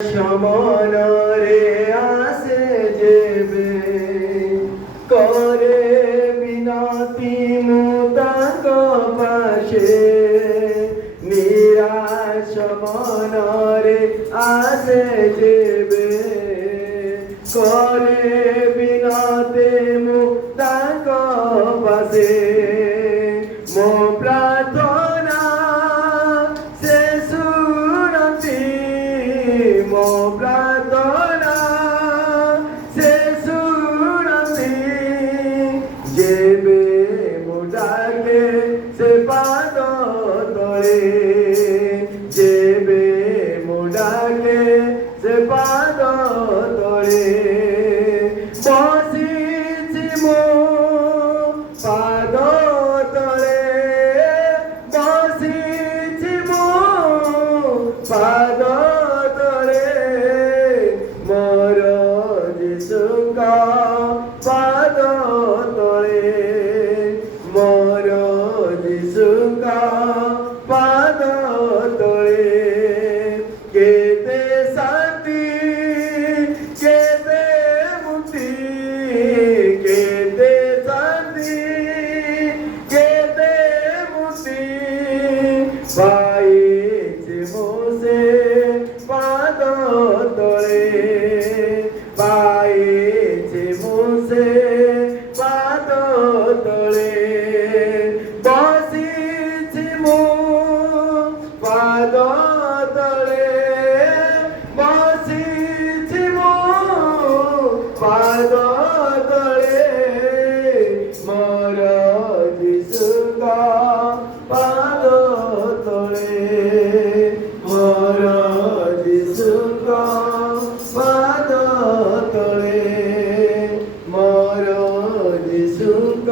সমনরে আসে যেবে করে বিনতি মুতাঙ্গ পাশে নিরাশ মনরে আসে যেবে করে বিনতি মুতাঙ্গ পাশে মো প্রার্থনা সে শুনতি মো প্রার্থনা সে শুনতি যেবে মো ডাকে সে পাদ তলে যেবে মো ডাকে সে পাদ তলে বসিছি মো পাদ তলে বসিছি মো পাদ তলে মোর যিশুଙ୍କ পাদ তলে মোর যিশুଙ୍କ পাদ তলে কেতে শান্তি কেতে মুক্তি কেতে শান্তি কেতে মুক্তি পাইছে মোসে পাদ তলে পাইছে মোসে পাদ তলে বসিছি মো পাদ তলে বসিছি মো পাদ তলে মোর যিশুଙ୍କ পাদ তলে মোর যিশুଙ୍କ পাদ তলে মোর যিশুଙ୍କ